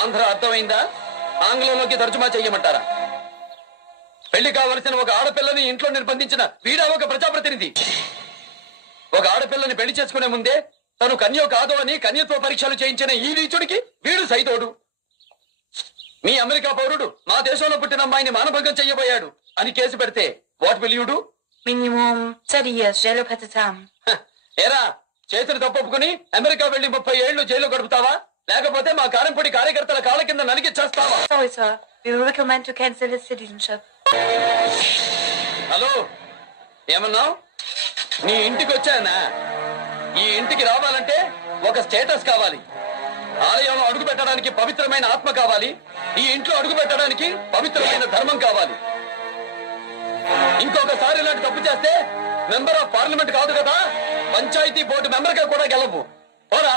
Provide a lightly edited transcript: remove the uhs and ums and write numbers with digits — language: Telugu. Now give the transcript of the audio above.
ఆంధ్ర అర్థమైందా? ఆంగ్లంలోకి తర్జుమా చెయ్యమంటారా? పెళ్లి కావలసిన ఒక ఆడపిల్లని ఇంట్లో నిర్బంధించిన వీడా ఒక ప్రజాప్రతినిధి. ఒక ఆడపిల్లని పెళ్లి చేసుకునే ముందే తను కన్యో కాదో అని కన్యత్వ పరీక్షలు చేయించిన ఈ నీచుడికి వీడు సైతోడు. మీ అమెరికా పౌరుడు మా దేశంలో పుట్టిన అమ్మాయిని మానభంగం చెయ్యబోయాడు అని కేసు పెడితే what will you do? Minimum 30 years jail పెడతాం. ఏరా, చేతులు తప్పొప్పుకుని అమెరికా వెళ్లి 30 ఏళ్లు జైలు గడుపుతావా? లేకపోతే మా కారంపొడి కార్యకర్తల కాళ్ళ కింద నలిగి చేస్తావా? Sorry sir, we will recommend to cancel his citizenship. Hello, ఏమన్నావు? నీ ఇంటికి వచ్చానా? ఈ ఇంటికి రావాలంటే ఒక స్టేటస్ కావాలి. ఆలయంలో అడుగు పెట్టడానికి పవిత్రమైన ఆత్మ కావాలి. ఈ ఇంట్లో అడుగు పెట్టడానికి పవిత్రమైన ధర్మం కావాలి. ఇంకొకసారి ఇలాంటి తప్పు చేస్తే మెంబర్ ఆఫ్ పార్లమెంట్ కాదు కదా, పంచాయతీ బోర్డు మెంబర్ గా కూడా గెలవు. పోరా.